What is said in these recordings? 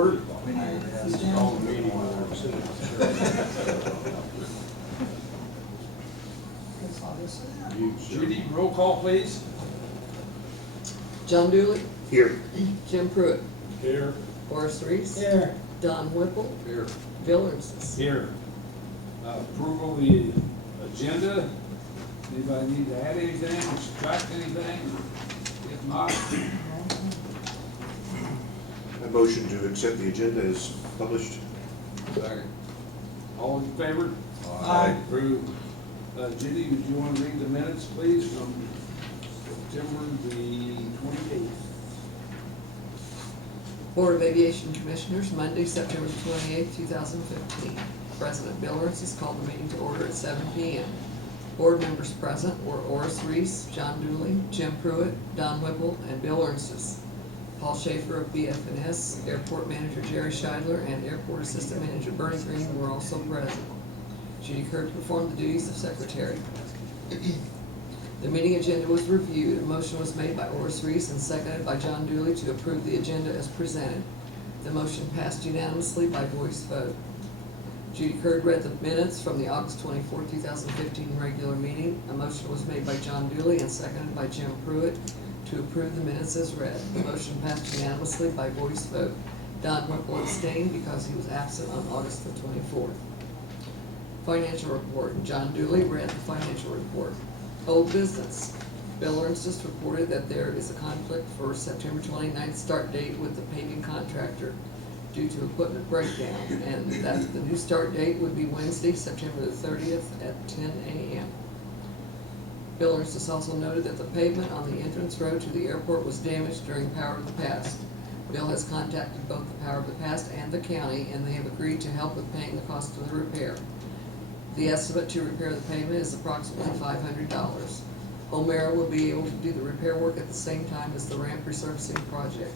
order. Call the meeting order. Judy, roll call please. John Dooley, Here. Jim Pruitt, Here. Horace Reese, Here. Don Whipple, Here. Bill Ernst. Here. Approval of the agenda. Anybody need to add anything, subtract anything? If not, A motion to accept the agenda is published. second. All in favor? Aye. Approved. Judy, would you want to read the minutes, please, from September the 28th? Board of Aviation Commissioners, Monday, September 28th, 2015. President Bill Ernst has called the meeting to order at 7 p.m. Board members present were Horace Reese, John Dooley, Jim Pruitt, Don Whipple, and Bill Ernst. Paul Shaffer of BF&S, Airport Manager Jerry Scheidler, and Airport Assistant Manager Bernie Green were also present. Judy Kirk performed the duties of secretary. The meeting agenda was reviewed. A motion was made by Horace Reese and seconded by John Dooley to approve the agenda as presented. The motion passed unanimously by voice vote. Judy Kirk read the minutes from the August 24, 2015 regular meeting. A motion was made by John Dooley and seconded by Jim Pruitt to approve the minutes as read. The motion passed unanimously by voice vote. Don Whipple abstained because he was absent on August the 24th. Financial report. John Dooley read the financial report. Old business. Bill Ernst reported that there is a conflict for September 29th start date with the paving contractor due to equipment breakdown, and that the new start date would be Wednesday, September the 30th at 10 a.m. Bill Ernst also noted that the pavement on the entrance road to the airport was damaged during Power of the Past. Bill has contacted both the Power of the Past and the county, and they have agreed to help with paying the cost of the repair. The estimate to repair the pavement is approximately $500. O'Mara will be able to do the repair work at the same time as the ramp resurfacing project.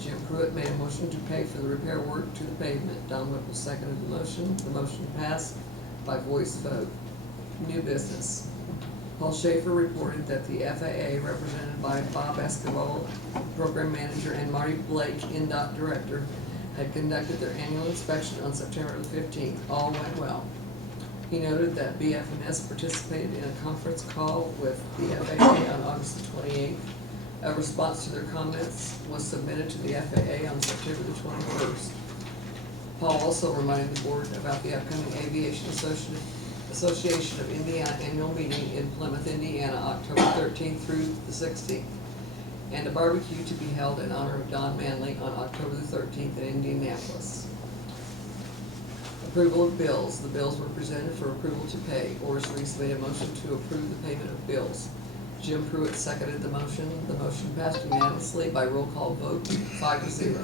Jim Pruitt made a motion to pay for the repair work to the pavement. Don Whipple seconded the motion. The motion passed by voice vote. New business. Paul Shaffer reported that the FAA, represented by Bob Escobar, Program Manager, and Marty Blake, NDOT Director, had conducted their annual inspection on September the 15th. All went well. He noted that BF&S participated in a conference call with the FAA on August the 28th. A response to their comments was submitted to the FAA on September the 21st. Paul also reminded the board about the upcoming Aviation Association of Indiana annual meeting in Plymouth, Indiana, October 13th through the 16th, and a barbecue to be held in honor of Don Manley on October the 13th in Indianapolis. Approval of bills. The bills were presented for approval to pay. Horace Reese made a motion to approve the payment of bills. Jim Pruitt seconded the motion. The motion passed unanimously by roll call vote, 5-0.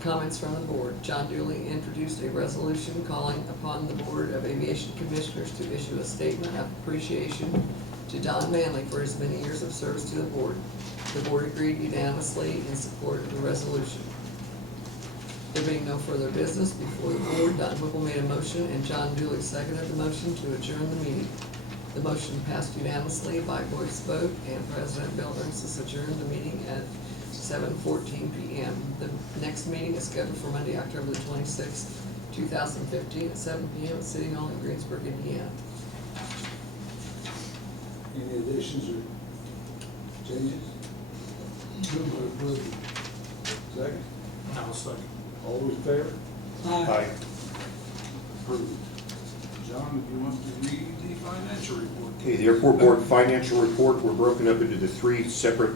Comments from the board. John Dooley introduced a resolution calling upon the Board of Aviation Commissioners to issue a statement of appreciation to Don Manley for his many years of service to the board. The board agreed unanimously in support of the resolution. There being no further business before the board, Don Whipple made a motion and John Dooley seconded the motion to adjourn the meeting. The motion passed unanimously by voice vote, and President Bill Ernst adjourned the meeting at 7:14 p.m. The next meeting is scheduled for Monday, October the 26th, 2015 at 7 p.m. at City Hall in Greensburg, Indiana. Any additions or changes? Move to approve. Second? I'll second. All those in favor? Aye. Approved. John, if you want to read the financial report. Okay, the airport board financial report, we're broken up into the three separate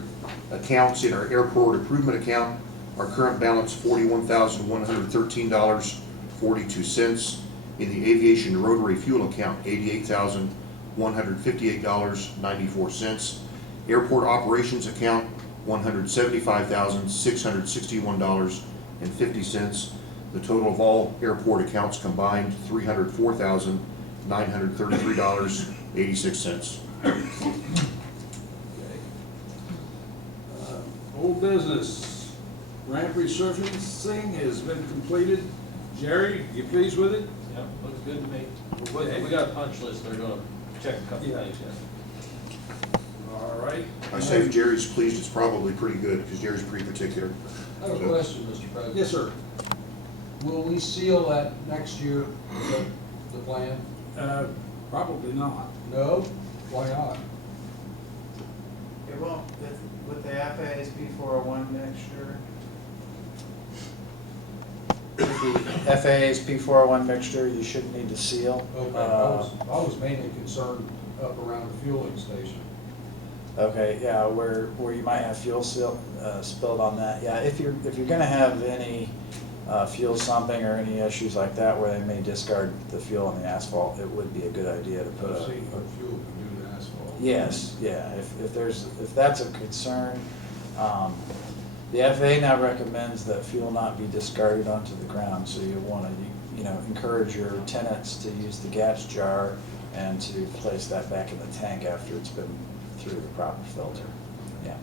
accounts. In our airport improvement account, our current balance $41,113.42. In the aviation rotary fuel account, $88,158.94. Airport operations account, $175,661.50. The total of all airport accounts combined, $304,933.86. Okay. Old business. Ramp resurfacing has been completed. Jerry, you pleased with it? Yep, looks good to me. Okay. We got a punch list, they're gonna check a couple Yeah. things yet. All right. I say if Jerry's pleased, it's probably pretty good, because Jerry's pretty particular. I have a question, Mr. President. Yes, sir. Will we seal that next year, is that the plan? Probably not. No? Why not? It won't, with the FAA's P401 mixture. With the FAA's P401 mixture, you shouldn't need to seal. Okay, I was mainly concerned up around the fueling station. Okay, yeah, where you might have fuel spilled on that. Yeah, if you're gonna have any fuel sumping or any issues like that where they may discard the fuel on the asphalt, it would be a good idea to put I've a. seen what fuel can do to asphalt. Yes, yeah, if that's a concern, the FAA now recommends that fuel not be discarded onto the ground, so you wanna, encourage your tenants to use the gas jar and to place that back in the tank after it's been through the proper filter, yeah.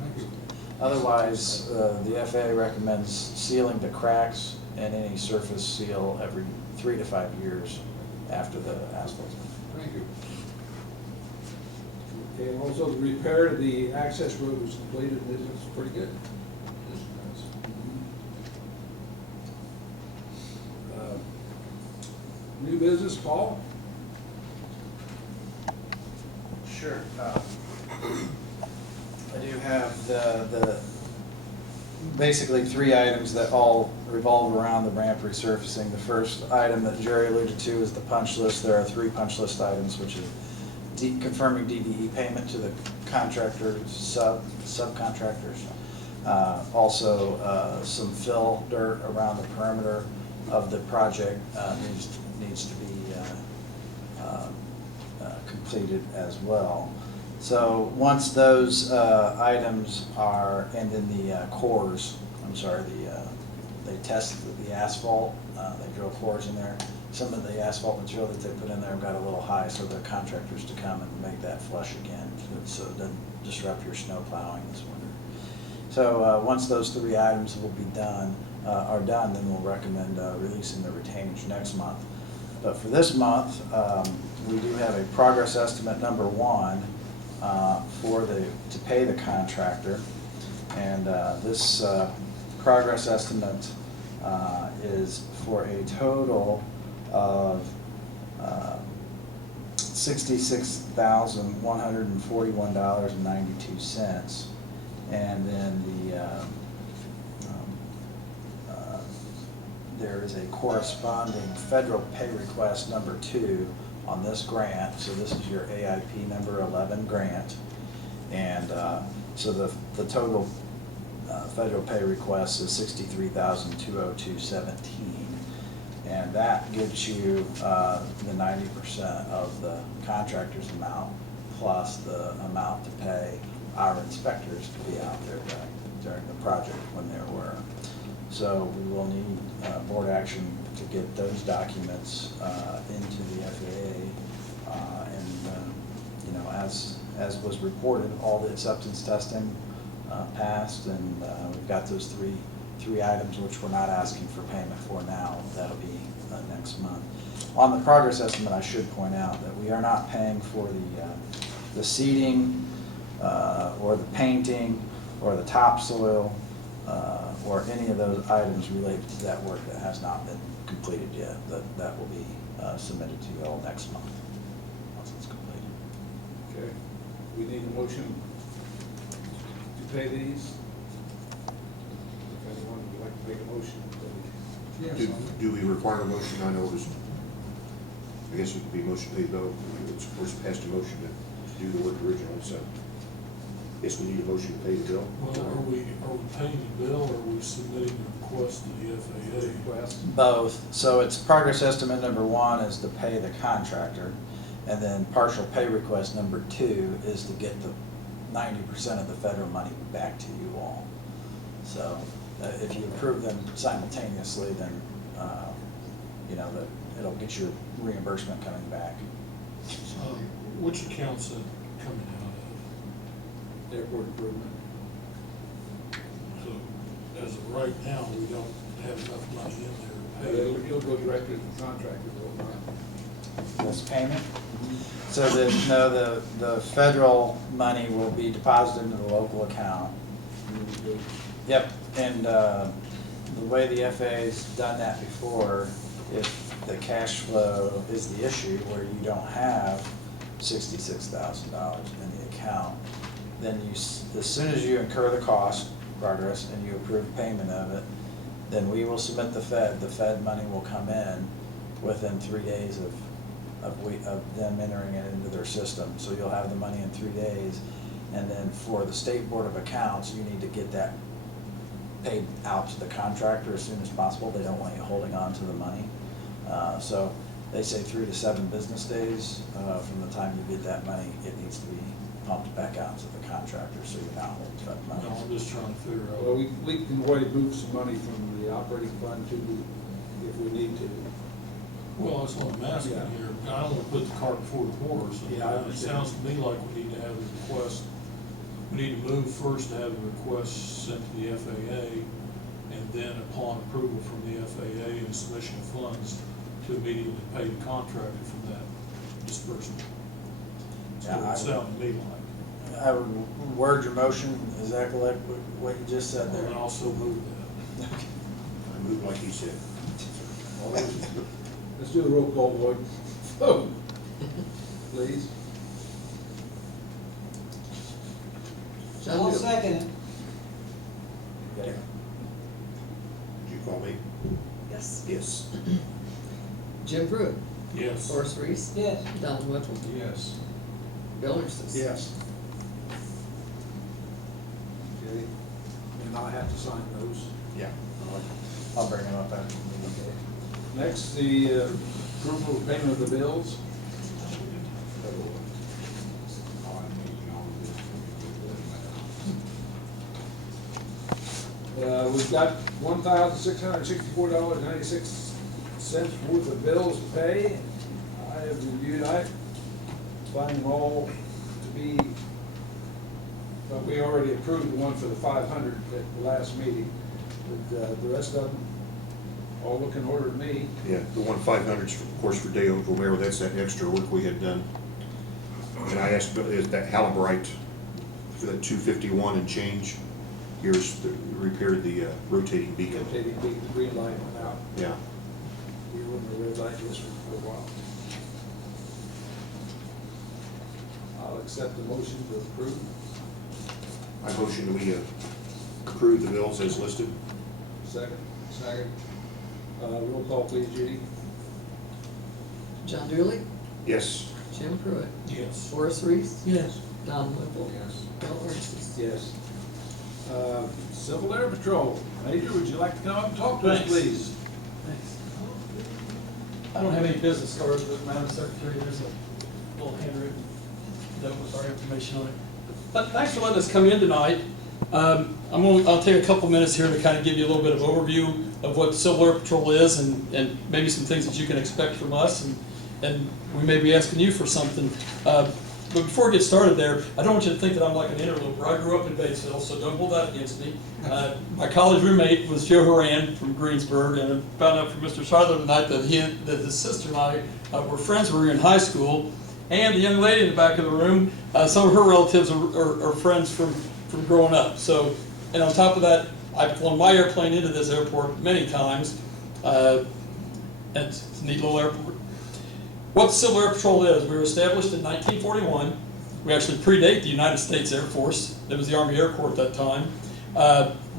Thank you. Otherwise, the FAA recommends sealing the cracks and any surface seal every 3 to 5 years after the asphalt's been. Thank you. Okay, and also the repair of the access road was completed, this is pretty good. New business, Paul? Sure. I do have the basically 3 items that all revolve around the ramp resurfacing. The first item that Jerry alluded to is the punch list. There are 3 punch list items, which is confirming DVE payment to the contractors, subcontractors. Also, some fill dirt around the perimeter of the project needs to be completed as well. So once those items are, and then the cores, they test the asphalt, they drill cores in there. Some of the asphalt material that they put in there got a little high, so the contractors to come and make that flush again, so it doesn't disrupt your snow plowing this winter. So once those 3 items will be done, then we'll recommend releasing the retainage next month. But for this month, we do have a progress estimate number 1 to pay the contractor. And this progress estimate is for a total of $66,141.92. And then there is a corresponding federal pay request number 2 on this grant. So this is your AIP number 11 grant. And so the total federal pay request is $63,202.17. And that gives you the 90% of the contractor's amount plus the amount to pay our inspectors to be out there during the project when there were. So we will need board action to get those documents into the FAA. As was reported, all the acceptance testing passed, and we've got those three items which we're not asking for payment for now. That'll be next month. On the progress estimate, I should point out that we are not paying for the seeding or the painting or the topsoil or any of those items related to that work that has not been completed yet. That will be submitted to you all next month once it's completed. Okay, we need a motion to pay these. If anyone would like to make a motion, Yes, Do we require a motion? I know it was, I guess it would be motion to pay bill. It's of course passed a motion to do the work originally, so I guess we need a motion to pay the bill. Well, are we paying the bill, or are we submitting a request to the FAA? request. Both. So it's progress estimate number 1 is to pay the contractor, and then partial pay request number 2 is to get the 90% of the federal money back to you all. So if you approve them simultaneously, then that it'll get your reimbursement coming back. Which account's it coming out Airport improvement. of? So, as of right now, we don't have enough money in there to pay. It'll go directly to the contractor. this payment. So that, no, the federal money will be deposited into the local account. Yep, and the way the FAA's done that before, if the cash flow is the issue where you don't have $66,000 in the account, then you, as soon as you incur the cost, progress, and you approve payment of it, then we will submit the Fed money will come in within 3 days of them entering it into their system. So you'll have the money in 3 days, and then for the State Board of Accounts, you need to get that paid out to the contractor as soon as possible. They don't want you holding on to the money. So they say 3 to 7 business days from the time you get that money, it needs to be pumped back out to the contractor, so you're not holding Fed money. No, I'm just trying to figure Well, out. we can already move some money from the operating fund to the, if we need to. Well, that's what I'm asking Yeah. here. I don't want to put the cart before the horse. Yeah, I It understand. sounds to me like we need to have the request, we need to move first to have the request sent to the FAA, and then upon approval from the FAA and submission of funds, to immediately pay the contractor from that disbursement. Yeah, That's what it sounded to me like. I would word your motion exactly like what you just said there. And also move that. I move like he said. All those- Let's do the roll call, Lloyd. Vote, please. John I'll Dooley. second it. Did you call me? Yes. Yes. Jim Pruitt, Yes. Horace Reese, Yes. Don Whipple, Yes. Bill Armstrong. Yes. Okay, and I have to sign those. Yeah. I'll bring them up after the meeting. Next, the approval of payment of the bills. We've got $1,664.96 worth of bills to pay. I have reviewed, I find them all to be, but we already approved the one for the 500 at the last meeting. But the rest of them all look in order to me. Yeah, the 500's, of course, for Deo Romero, that's that extra work we had done. And I asked, is that Halliburite for that 251 and change? Here's, repaired the rotating beacon. Rotating beacon, the green light went out. Yeah. We were in the red light district for a while. I'll accept the motion to approve. I motion that we approve the bills as listed. Second? Second. Roll call, please, Judy. John Dooley, Yes. Jim Pruitt, Yes. Horace Reese, Yes. Don Whipple, Yes. Bill Armstrong. Yes. Civil Air Patrol, Major, would you like to come up and talk to us, Thanks. please? Thanks. I don't have any business cards, but Madam Secretary, there's a little handwritten note with our information on it. But thanks for letting us come in tonight. I'll take a couple minutes here to kind of give you a little bit of overview of what Civil Air Patrol is and maybe some things that you can expect from us, and we may be asking you for something. But before we get started there, I don't want you to think that I'm like an interloper. I grew up in Batesville, so don't hold that against me. My college roommate was Joe Horan from Greensburg, and I found out from Mr. Schuyler tonight that that his sister and I were friends when we were in high school. And the young lady in the back of the room, some of her relatives are friends from growing up. So, and on top of that, I've flown my airplane into this airport many times. And it's a neat little airport. What the Civil Air Patrol is, we were established in 1941. We actually predate the United States Air Force. It was the Army Air Corps at that time.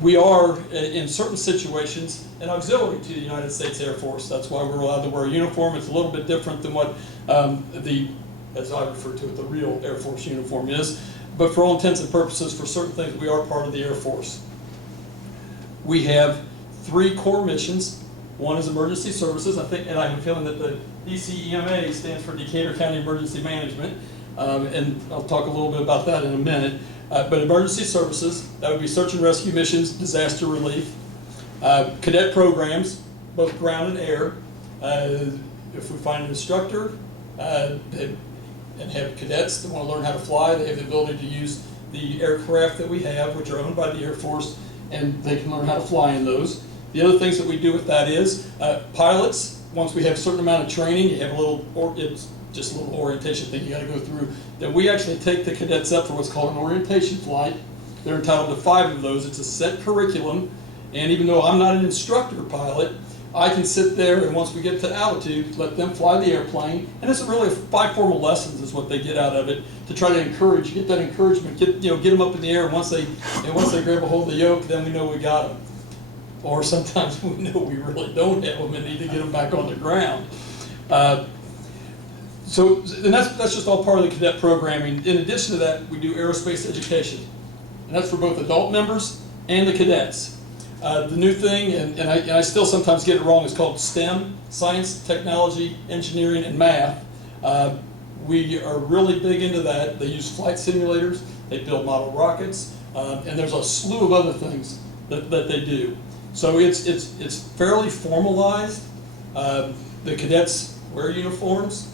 We are, in certain situations, an auxiliary to the United States Air Force. That's why we're allowed to wear a uniform. It's a little bit different than what as I refer to it, the real Air Force uniform is. But for all intents and purposes, for certain things, we are part of the Air Force. We have 3 core missions. One is emergency services, I think, and I have a feeling that the DCEMA stands for Decatur County Emergency Management, and I'll talk a little bit about that in a minute. But emergency services, that would be search and rescue missions, disaster relief, cadet programs, both ground and air. If we find an instructor and have cadets that want to learn how to fly, they have the ability to use the aircraft that we have, which are owned by the Air Force, and they can learn how to fly in those. The other things that we do with that is pilots once we have a certain amount of training, you have a little, or it's just a little orientation thing you gotta go through, that we actually take the cadets up for what's called an orientation flight. They're entitled to 5 of those. It's a set curriculum, and even though I'm not an instructor pilot, I can sit there and once we get to altitude, let them fly the airplane, and it's really 5 formal lessons is what they get out of it, to try to encourage, get that encouragement, get them up in the air, and once they grab a hold of the yoke, then we know we got them. Or sometimes we know we really don't have them and need to get them back on the ground. And that's just all part of the cadet programming. In addition to that, we do aerospace education, and that's for both adult members and the cadets. The new thing, and I still sometimes get it wrong, is called STEM, science, technology, engineering, and math. We are really big into that. They use flight simulators, they build model rockets, and there's a slew of other things that they do. So it's fairly formalized. The cadets wear uniforms.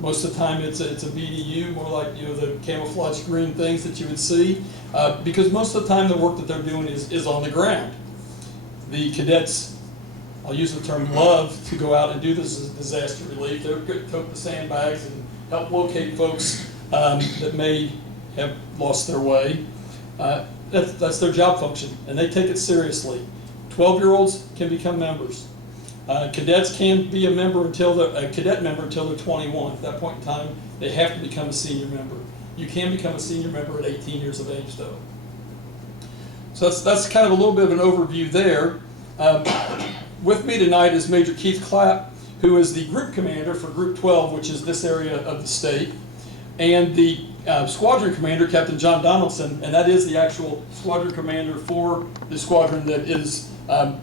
Most of the time it's a BDU, more like the camouflage green things that you would see, because most of the time the work that they're doing is on the ground. The cadets, I'll use the term, love to go out and do this disaster relief. They're good to tote the sandbags and help locate folks that may have lost their way. That's their job function, and they take it seriously. 12-year-olds can become members. Cadets can be a cadet member until they're 21. At that point in time, they have to become a senior member. You can become a senior member at 18 years of age, though. So that's kind of a little bit of an overview there. With me tonight is Major Keith Clapp, who is the group commander for Group 12, which is this area of the state, and the squadron commander, Captain John Donaldson, and that is the actual squadron commander for the squadron that is. Are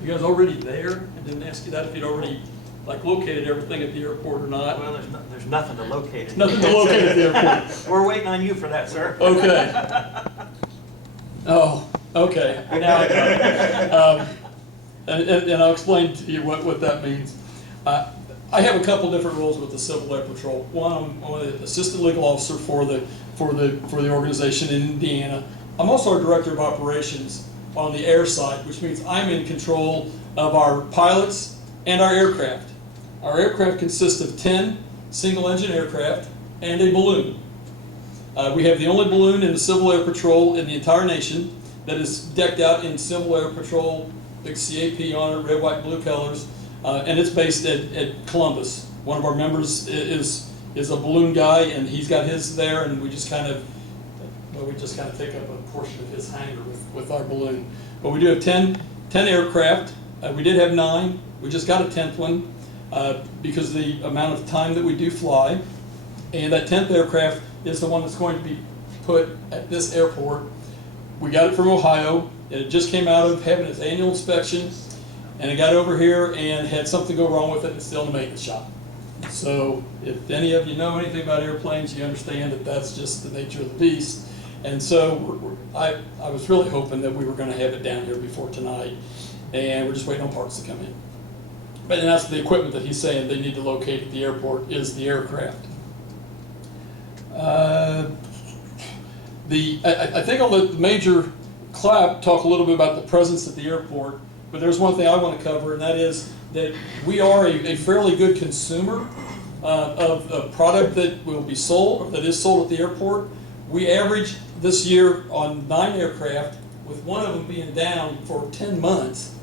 you guys already there? I didn't ask you that if you'd already located everything at the airport or not. Well, there's nothing to locate. Nothing to locate at the airport. We're waiting on you for that, sir. Okay. Oh, okay. Now I got it. And I'll explain to you what that means. I have a couple different roles with the Civil Air Patrol. One, I'm an assistant legal officer for the organization in Indiana. I'm also our director of operations on the air side, which means I'm in control of our pilots and our aircraft. Our aircraft consists of 10 single-engine aircraft and a balloon. We have the only balloon in the Civil Air Patrol in the entire nation that is decked out in Civil Air Patrol, big CAP on it, red, white, blue colors, and it's based at Columbus. One of our members is a balloon guy, and he's got his there, and we just kind of take up a portion of his hangar with our balloon. But we do have 10 aircraft. We did have 9. We just got a 10th one because of the amount of time that we do fly. And that 10th aircraft is the one that's going to be put at this airport. We got it from Ohio. It just came out of having its annual inspection, and it got over here and had something go wrong with it, and it's still in the maintenance shop. So if any of you know anything about airplanes, you understand that that's just the nature of the beast. And so I was really hoping that we were going to have it down here before tonight, and we're just waiting on parts to come in. But and that's the equipment that he's saying they need to locate at the airport is the aircraft. I think I'll let Major Clapp talk a little bit about the presence at the airport, but there's one thing I want to cover, and that is that we are a fairly good consumer of a product that will be sold, or that is sold at the airport. We average this year on 9 aircraft, with one of them being down for 10 months,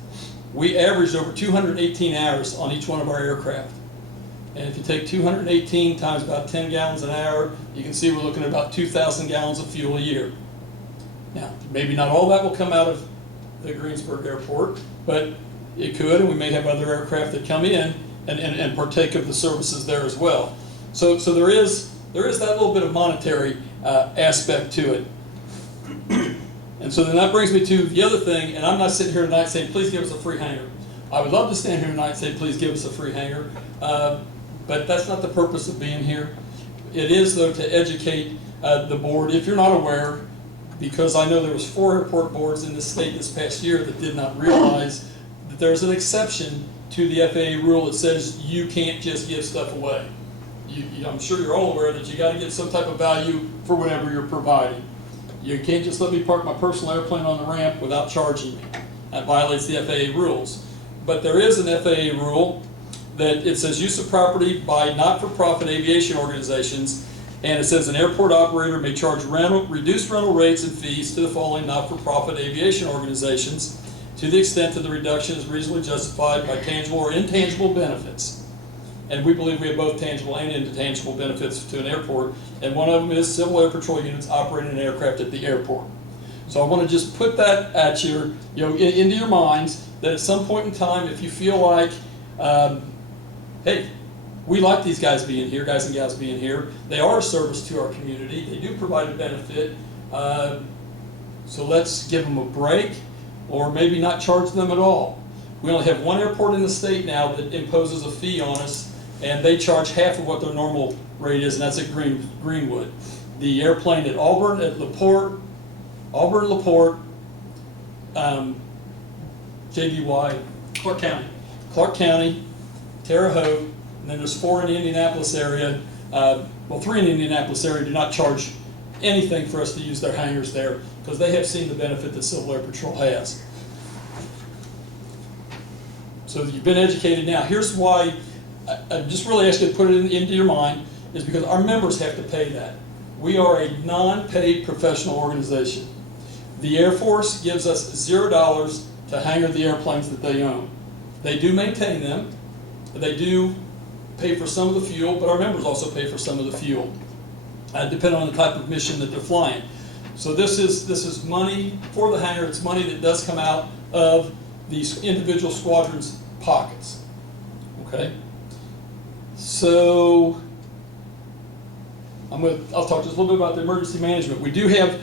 we averaged over 218 hours on each one of our aircraft. And if you take 218 times about 10 gallons an hour, you can see we're looking at about 2,000 gallons of fuel a year. Now, maybe not all that will come out of the Greensburg airport, but it could, and we may have other aircraft that come in and partake of the services there as well. So there is that little bit of monetary aspect to it. And so then that brings me to the other thing, and I'm not sitting here tonight saying, please give us a free hangar. I would love to stand here tonight and say, please give us a free hangar, but that's not the purpose of being here. It is, though, to educate the board, if you're not aware, because I know there was 4 airport boards in the state this past year that did not realize that there's an exception to the FAA rule that says you can't just give stuff away. I'm sure you're all aware that you got to get some type of value for whatever you're providing. You can't just let me park my personal airplane on the ramp without charging me. That violates the FAA rules. But there is an FAA rule that it says use of property by not-for-profit aviation organizations, and it says an airport operator may charge reduced rental rates and fees to the following not-for-profit aviation organizations to the extent that the reduction is reasonably justified by tangible or intangible benefits. And we believe we have both tangible and intangible benefits to an airport, and one of them is Civil Air Patrol units operating an aircraft at the airport. So I want to just put that at your, into your minds, that at some point in time, if you feel like, hey, we like these guys being here, guys and gals being here, they are a service to our community, they do provide a benefit, so let's give them a break, or maybe not charge them at all. We only have one airport in the state now that imposes a fee on us, and they charge half of what their normal rate is, and that's at Greenwood. The airplane at Auburn, at LaPorte, JVY, Clark County, Terre Haute, and then there's 4 in the Indianapolis area. Well, 3 in the Indianapolis area do not charge anything for us to use their hangars there, because they have seen the benefit that Civil Air Patrol has. So you've been educated now. Here's why I just really ask you to put it into your mind, is because our members have to pay that. We are a non-paid professional organization. The Air Force gives us $0 to hangar the airplanes that they own. They do maintain them. They do pay for some of the fuel, but our members also pay for some of the fuel, depending on the type of mission that they're flying. So this is money for the hangar. It's money that does come out of these individual squadrons' pockets. Okay. So I'll talk just a little bit about the emergency management. We do have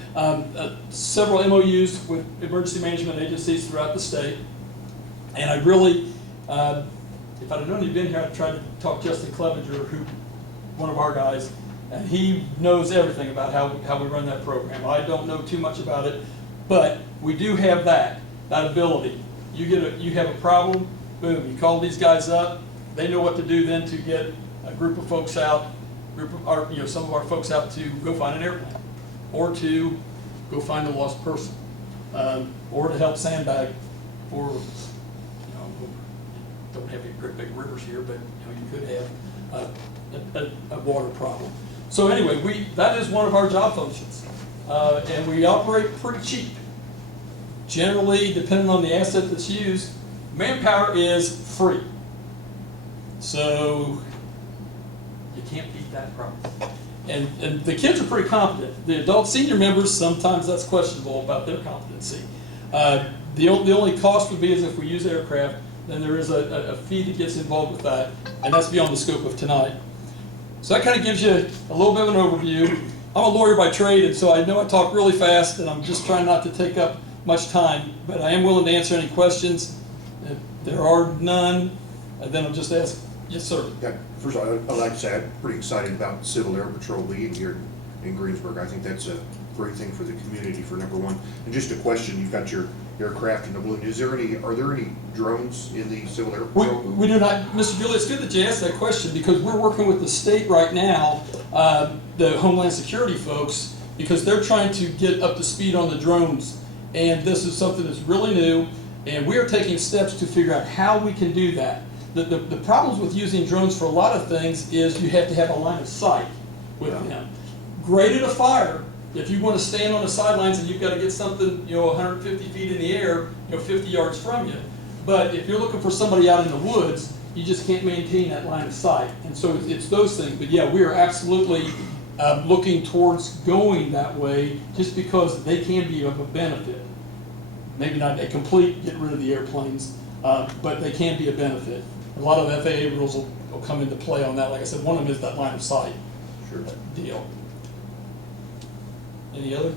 several MOUs with emergency management agencies throughout the state, and I really, if I'd have known you'd been here, I'd tried to talk Justin Clevenger, who, one of our guys, and he knows everything about how we run that program. I don't know too much about it, but we do have that ability. You have a problem, boom, you call these guys up, they know what to do then to get a group of folks out, some of our folks out to go find an airplane, or to go find a lost person, or to help sandbag for, don't have any great big rivers here, but you could have a water problem. So anyway, that is one of our job functions, and we operate pretty cheap. Generally, depending on the asset that's used, manpower is free. So you can't beat that problem. And the kids are pretty competent. The adult senior members, sometimes that's questionable about their competency. The only cost would be is if we use aircraft, then there is a fee that gets involved with that, and that's beyond the scope of tonight. So that kind of gives you a little bit of an overview. I'm a lawyer by trade, and so I know I talk really fast, and I'm just trying not to take up much time, but I am willing to answer any questions. If there are none, then I'll just ask. Yes, sir. Yeah, first of all, I'd like to say I'm pretty excited about Civil Air Patrol being here in Greensburg. I think that's a great thing for the community, for number one. And just a question, you've got your aircraft in the balloon. Are there any drones in the Civil Air Patrol? We do not, Mr. Dooley, it's good that you asked that question, because we're working with the state right now, the Homeland Security folks, because they're trying to get up to speed on the drones. And this is something that's really new, and we are taking steps to figure out how we can do that. The problems with using drones for a lot of things is you have to have a line of sight with them. Great at a fire, if you want to stand on the sidelines and you've got to get something 150 feet in the air, 50 yards from you. But if you're looking for somebody out in the woods, you just can't maintain that line of sight. And so it's those things. But yeah, we are absolutely looking towards going that way, just because they can be of a benefit. Maybe not a complete get rid of the airplanes, but they can be a benefit. A lot of FAA rules will come into play on that. Like I said, one of them is that line of sight deal. Any other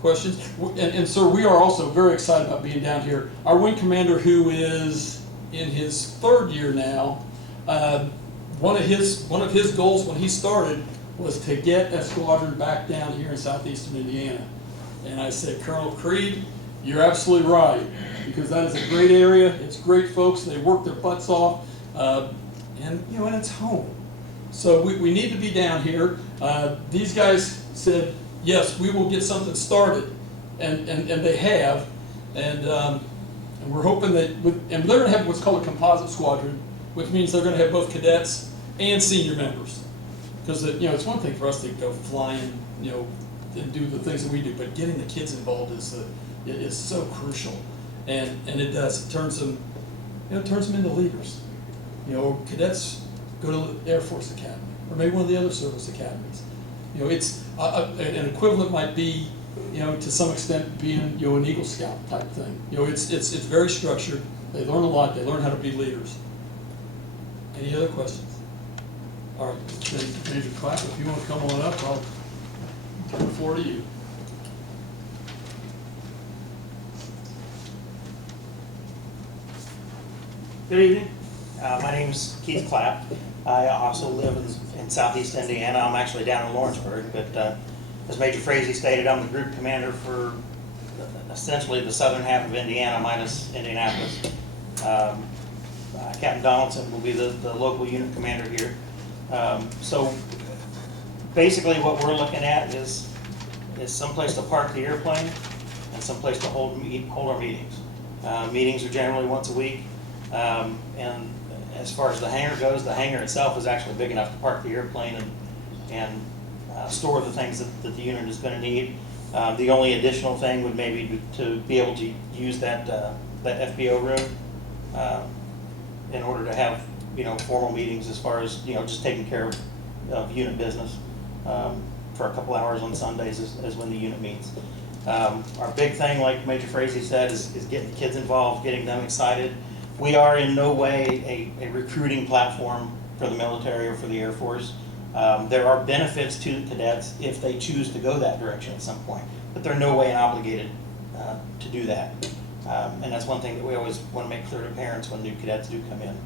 questions? And sir, we are also very excited about being down here. Our wing commander, who is in his 3rd year now, one of his goals when he started was to get a squadron back down here in southeastern Indiana. And I said, Colonel Creed, you're absolutely right, because that is a great area. It's great folks. They work their butts off, and it's home. So we need to be down here. These guys said, yes, we will get something started, and they have, and we're hoping that and they're going to have what's called a composite squadron, which means they're gonna have both cadets and senior members. Because, it's one thing for us to go flying, and do the things that we do, but getting the kids involved is so crucial. And it does, it turns them into leaders. Cadets go to the Air Force Academy, or maybe one of the other service academies. It's, an equivalent might be, to some extent being, an Eagle Scout type thing. It's very structured, they learn a lot, they learn how to be leaders. Any other questions? All right, then Major Clapp, if you want to come on up, I'll turn the floor to you. Good evening. My name's Keith Clapp. I also live in southeast Indiana. I'm actually down in Lawrenceburg, but as Major Frazee stated, I'm the group commander for essentially the southern half of Indiana minus Indianapolis. Captain Donaldson will be the local unit commander here. So basically what we're looking at is someplace to park the airplane and someplace to hold our meetings. Meetings are generally once a week. And as far as the hangar goes, the hangar itself is actually big enough to park the airplane and store the things that the unit is going to need. The only additional thing would maybe be to be able to use that FBO room in order to have formal meetings as far as just taking care of unit business for a couple hours on Sundays is when the unit meets. Our big thing, like Major Frazee said, is getting the kids involved, getting them excited. We are in no way a recruiting platform for the military or for the Air Force. There are benefits to the cadets if they choose to go that direction at some point, but they're no way obligated to do that. And that's one thing that we always want to make clear to parents when new cadets do come in.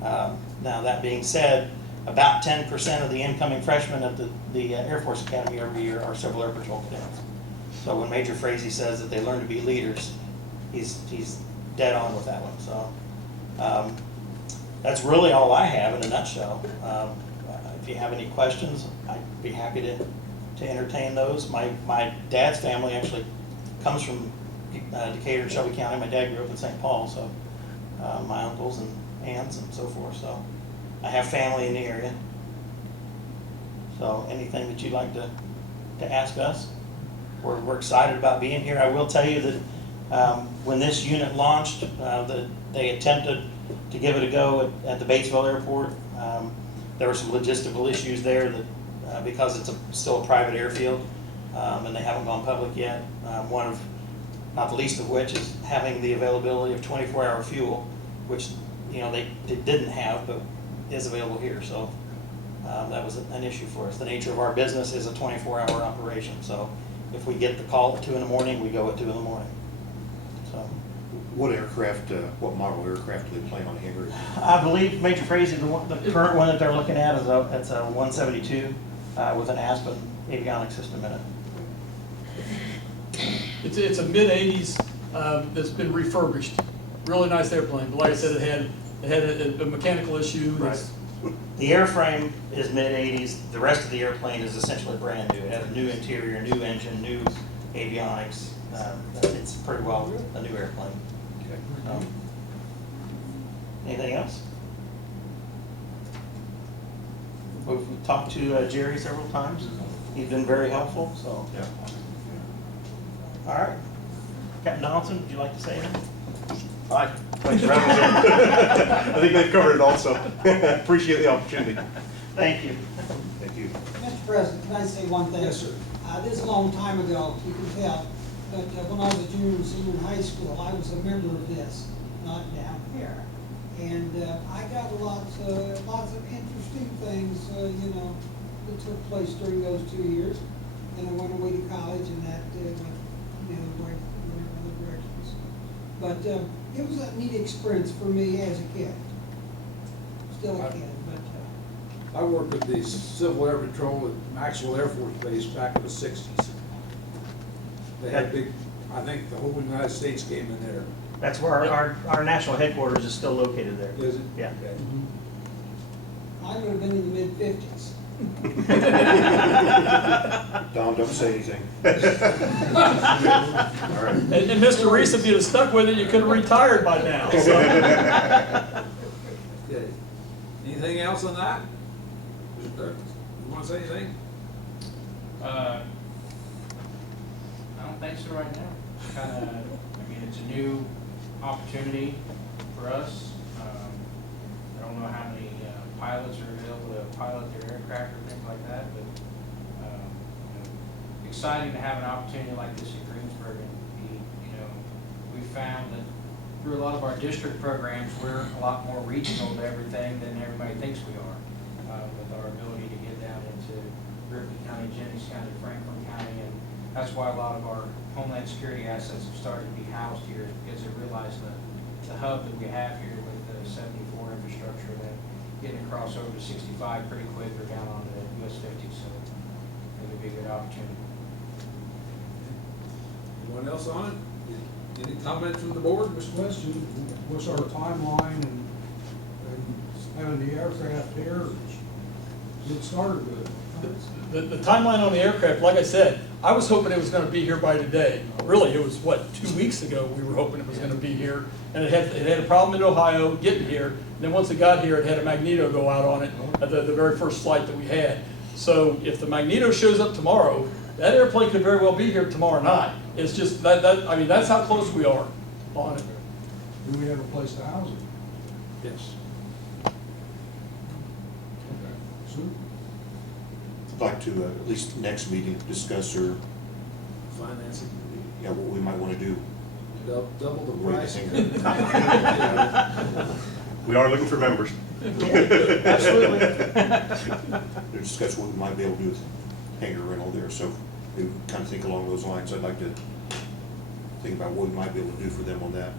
Now, that being said, about 10% of the incoming freshmen at the Air Force Academy every year are Civil Air Patrol cadets. So when Major Frazee says that they learn to be leaders, he's dead on with that one. So that's really all I have in a nutshell. If you have any questions, I'd be happy to entertain those. My dad's family actually comes from Decatur, Shelby County. My dad grew up in St. Paul, so my uncles and aunts and so forth. So I have family in the area. So anything that you'd like to ask us, we're excited about being here. I will tell you that when this unit launched, they attempted to give it a go at the Batesville Airport. There were some logistical issues there that because it's still a private airfield and they haven't gone public yet. One of, not the least of which, is having the availability of 24-hour fuel, which they didn't have, but is available here. So that was an issue for us. The nature of our business is a 24-hour operation. So if we get the call at 2 in the morning, we go at 2 in the morning. So. What aircraft, what model aircraft do they plan on hangar? I believe Major Frazee, the current one that they're looking at is it's a 172 with an Aspen avionics system in it. It's a mid-80s that's been refurbished. Really nice airplane, but like I said, it had a mechanical issue. Right. The airframe is mid-80s. The rest of the airplane is essentially brand new. It has a new interior, new engine, new avionics. It's pretty well a new airplane. Okay. Anything else? We've talked to Jerry several times. He's been very helpful. So. Yeah. All right. Captain Donaldson, would you like to say anything? Hi. Thanks for having us. I think they've covered it also. Appreciate the opportunity. Thank you. Thank you. Mr. President, can I say one thing? Yes, sir. This is a long time ago, you can tell, but when I was a junior and senior in high school, I was a member of this, not down here. And I got lots of interesting things, that took place during those 2 years. Then I went away to college, and that went other directions. But it was a neat experience for me as a kid. Still a kid, but. I worked with the Civil Air Patrol at Maxwell Air Force Base back in the 60s. They had big, I think the whole United States came in there. That's where our national headquarters is still located there. Is it? Yeah. Okay. I would have been in the mid-50s. Don, don't say anything. All right. And Mr. Reese, if you'd have stuck with it, you could have retired by now. So. Okay. Anything else on that? Mr. Douglas, you wanna say anything? I don't think so right now. Kinda, I mean, it's a new opportunity for us. I don't know how many pilots are available to pilot their aircraft or things like that, but, you know, exciting to have an opportunity like this at Greensburg and be, you know, we found that through a lot of our district programs, we're a lot more regional to everything than everybody thinks we are. With our ability to get down into Ripley County, Jennings County, Franklin County, and that's why a lot of our Homeland Security assets have started to be housed here, because they realize the hub that we have here with the 74 infrastructure, and then getting across over to 65 pretty quick or down onto US 50, so it would be a good opportunity. Anyone else on it? Any comments from the board, Mr. West? Question, what's our timeline and having the aircraft here, get started with it? The timeline on the aircraft, like I said, I was hoping it was gonna be here by today. Really, it was, what, 2 weeks ago, we were hoping it was gonna be here. And it had a problem in Ohio getting here. And then once it got here, it had a magneto go out on it at the very first flight that we had. So if the magneto shows up tomorrow, that airplane could very well be here tomorrow night. It's just I mean, that's how close we are on it. Do we have a place to house it? Yes. Sue? I'd like to, at least next meeting, discuss or, Financing, yeah, what we might want to do. double the Wait a price. second. We are looking for members. Absolutely. To discuss what we might be able to do with hangar rental there, so we kind of think along those lines. I'd like to think about what we might be able to do for them on that.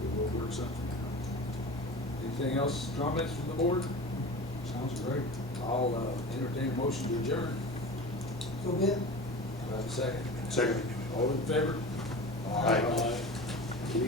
We will work something out. Anything else, comments from the board? Sounds great. I'll entertain a motion to adjourn. So be it. Do I have a second? Second. All in favor? Aye. We